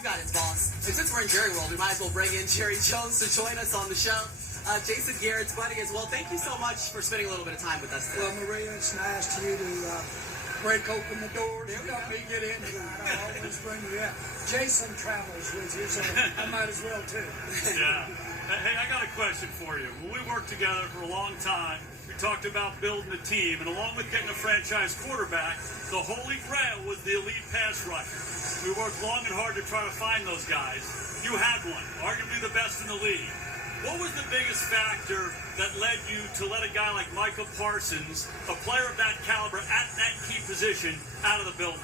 Got it, boss. And since we're in Jerry World, we might as well bring in Jerry Jones to join us on the show. Jason Garrett's buddy as well. Thank you so much for spending a little bit of time with us today. Well, Maria, it's nice to you to break open the door to help me get in tonight. I always bring you out. Jason travels with you, so I might as well too. Yeah. Hey, I got a question for you. When we worked together for a long time, we talked about building a team, and along with getting a franchise quarterback, the holy grail was the elite pass rusher. We worked long and hard to try to find those guys. You had one, arguably the best in the league. What was the biggest factor that led you to let a guy like Micah Parsons, a player of that caliber at that key position, out of the building?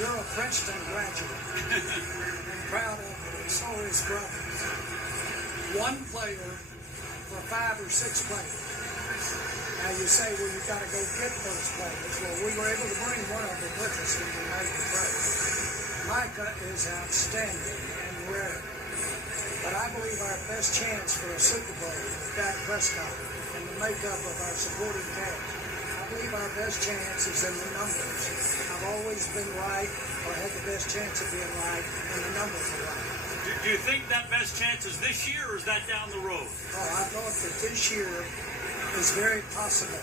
You're a Princeton graduate. I'm proud of it, and so is brothers. One player for 5 or 6 players. Now you say, well, you've got to go get those players. Well, we were able to bring one of them with us when we made the trade. Micah is outstanding and rare. But I believe our best chance for a Super Bowl with Dak Prescott and the makeup of our supporting cast, I believe our best chance is in the numbers. I've always been right, or had the best chance of being right, and the numbers are right. Do you think that best chance is this year, or is that down the road? Oh, I thought that this year is very possible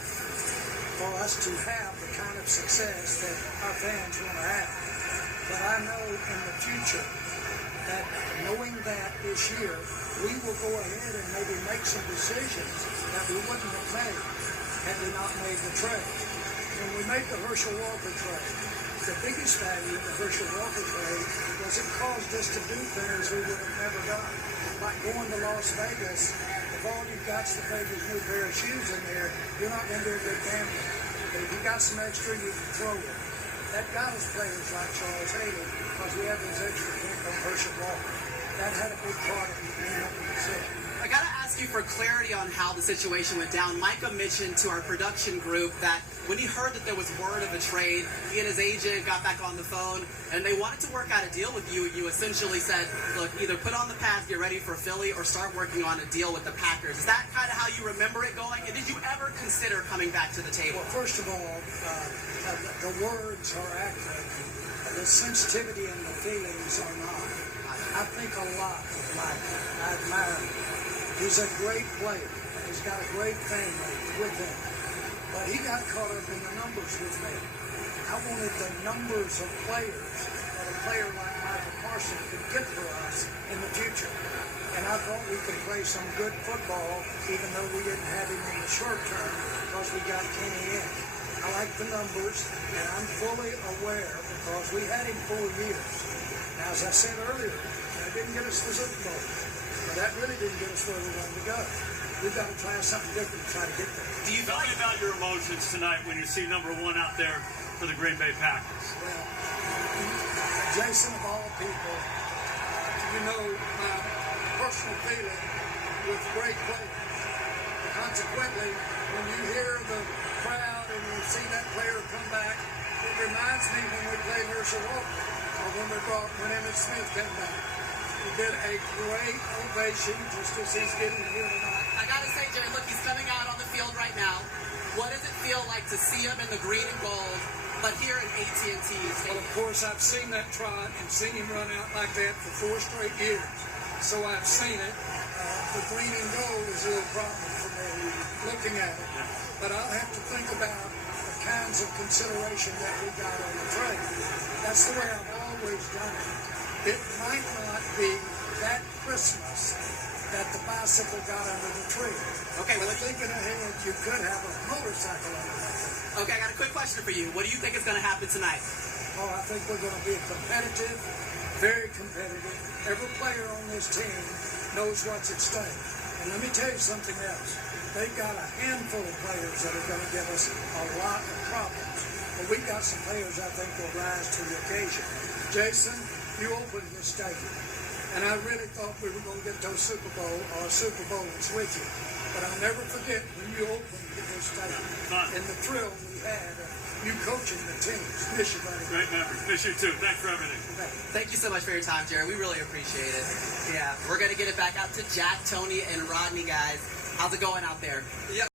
for us to have the kind of success that our fans want to have. But I know in the future that knowing that this year, we will go ahead and maybe make some decisions that we wouldn't have made had we not made the trade. When we made the Herschel Walker trade, the biggest value of the Herschel Walker trade was it caused us to do things we would have never done. Like going to Las Vegas, if all you've got is the Vegas new pair of shoes in there, you're not going to do a good gambling. But if you got some extra, you can throw it. That got us players like Charles Haley because we have those extra pick on Herschel Walker. That had a big part of it. I got to ask you for clarity on how the situation went down. Micah mentioned to our production group that when he heard that there was word of a trade, he and his agent got back on the phone, and they wanted to work out a deal with you. You essentially said, look, either put on the pads, get ready for Philly, or start working on a deal with the Packers. Is that kind of how you remember it going? And did you ever consider coming back to the table? Well, first of all, the words are accurate. The sensitivity and the feelings are not. I think a lot of Micah. I admire him. He's a great player. He's got a great family with him. But he got caught up in the numbers with me. I wanted the numbers of players that a player like Micah Parsons could get for us in the future. And I thought we could play some good football, even though we didn't have him in the short term because we got Kenny in. I like the numbers, and I'm fully aware because we had him 4 years. Now, as I said earlier, that didn't get us the Super Bowl. But that really didn't get us where we wanted to go. We've got to try something different to try to get there. Do you tell me about your emotions tonight when you see number 1 out there for the Green Bay Packers? Well, Jason, of all people, you know my personal feeling with great players. Consequently, when you hear the crowd and you see that player come back, it reminds me when we played Herschel Walker, or when Emmitt Smith came back. He did a great ovation just as he's getting here tonight. I got to say, Jerry, look, he's coming out on the field right now. What does it feel like to see him in the green and gold, but here in AT&T Stadium? Well, of course, I've seen that trot and seen him run out like that for 4 straight years. So I've seen it. The green and gold is a little problem for me looking at it. But I'll have to think about the kinds of consideration that we got on the trade. That's the way I've always done it. It might not be that Christmas that the bicycle got under the tree. Okay, well, thinking ahead, you could have a motorcycle under that tree. Okay, I got a quick question for you. What do you think is going to happen tonight? Oh, I think we're going to be competitive, very competitive. Every player on this team knows what's at stake. And let me tell you something else. They've got a handful of players that are going to give us a lot of problems. But we've got some players I think will rise to the occasion. Jason, you opened this stadium. And I really thought we were going to get to a Super Bowl or a Super Bowl was with you. But I'll never forget when you opened this stadium and the thrill we had of you coaching the team. Miss you, buddy. Great memory. Miss you too. Thanks for everything. Thank you so much for your time, Jerry. We really appreciate it. Yeah, we're going to get it back out to Jack, Tony, and Rodney, guys. How's it going out there? Yeah.